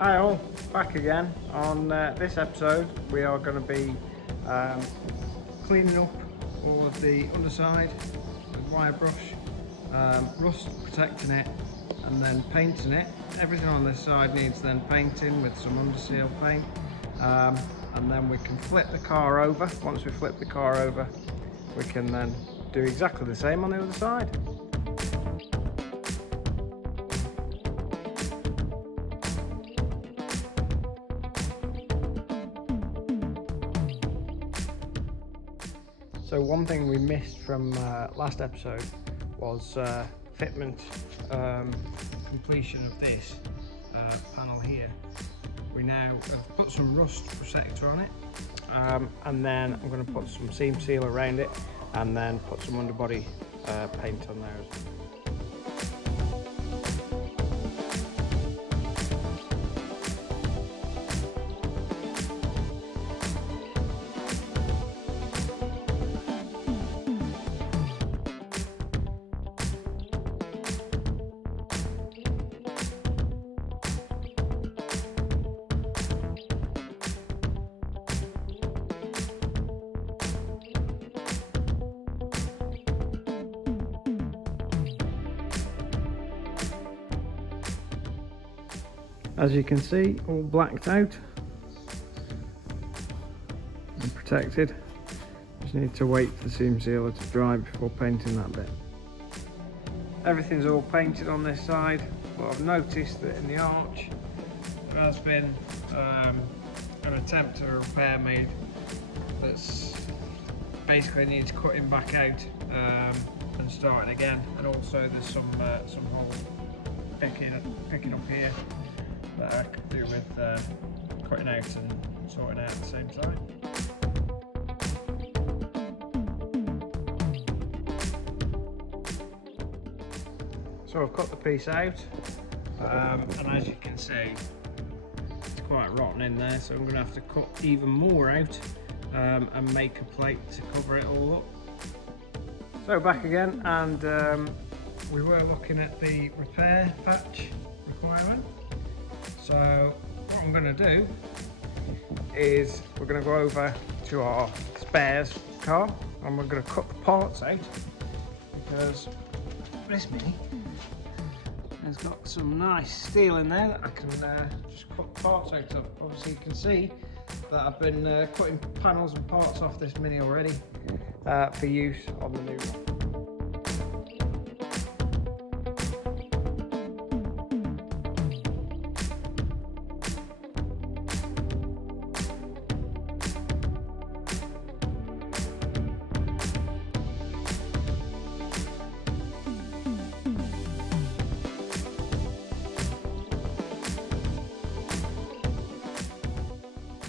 Hi all, back again. On this episode we are going to be cleaning up all of the underside with wire brush, rust protecting it, and then painting it. Everything on this side needs then painting with some underseal paint, and then we can flip the car over. Once we flip the car over, we can then do exactly the same on the other side. So one thing we missed from last episode was fitment completion of this panel here. We now have put some rust protector on it, and then I'm going to put some seam seal around it and then put some underbody paint on there as well. As you can see, all blacked out and protected. Just need to wait for the seam sealer to dry before painting that bit. Everything's all painted on this side, but I've noticed that in the arch there has been an attempt at a repair made that's basically needs cutting back out and starting again, and also there's some hole picking up here that I could do with cutting out and sorting out at the same time. So I've cut the piece out, and as you can see, it's quite rotten in there, so I'm going to have to cut even more out and make a plate to cover it all up. So back again, and we were looking at the repair patch requirement. So what I'm going to do is we're going to go over to our spares car and we're going to cut the parts out, because this Mini has got some nice steel in there that I can just cut the parts out of. Obviously you can see that I've been cutting panels and parts off this Mini already for use on the new one.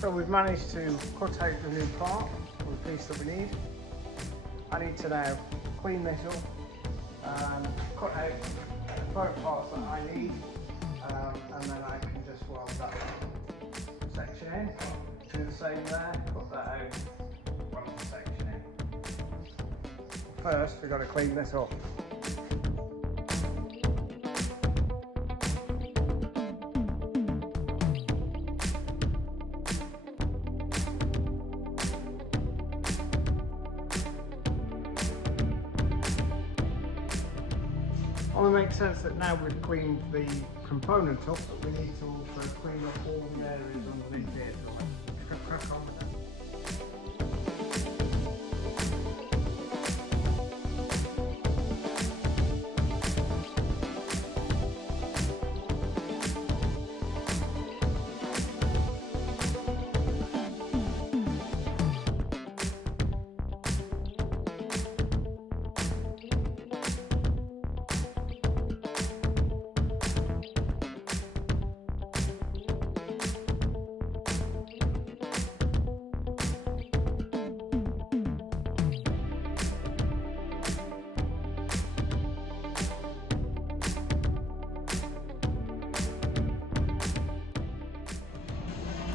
So we've managed to cut out the new part, or the piece that we need. I need to now clean this up and cut out the product parts that I need, and then I can just weld that section in. Do the same there, cut that out, weld the section in. First we've got to clean this up. Only makes sense that now we've cleaned the component up, but we need to also clean up all the areas underneath it. So let's crack on with that.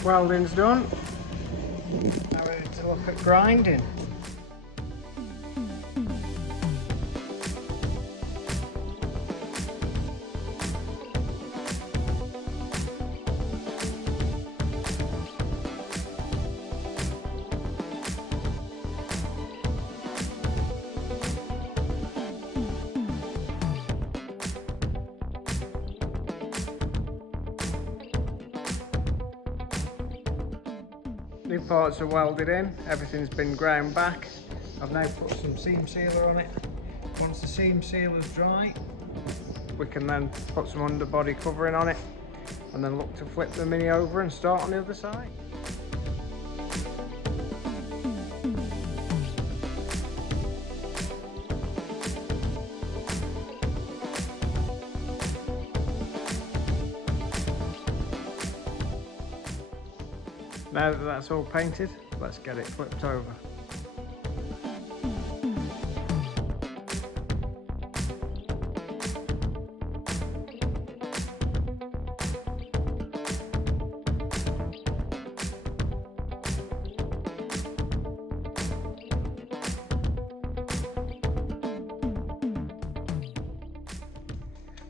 Welding's done. Now we're ready to look at grinding. New parts are welded in, everything's been ground back. I've now put some seam sealer on it. Once the seam sealer's dry, we can then put some underbody covering on it and then look to flip the Mini over and start on the other side. Now that that's all painted, let's get it flipped over.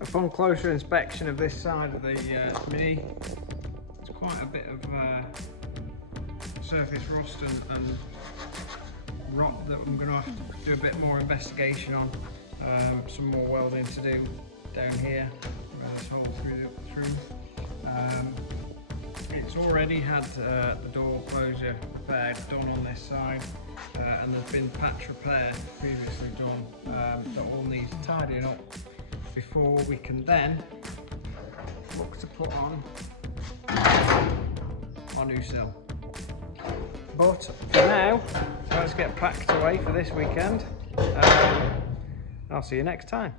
Upon closer inspection of this side of the Mini, there's quite a bit of surface rust and rot that I'm going to have to do a bit more investigation on. Some more welding to do down here where this hole through. It's already had the door closure repair done on this side, and there's been patch repair previously done that all needs tidying up before we can then look to put on our new sill. But for now, let's get packed away for this weekend. I'll see you next time.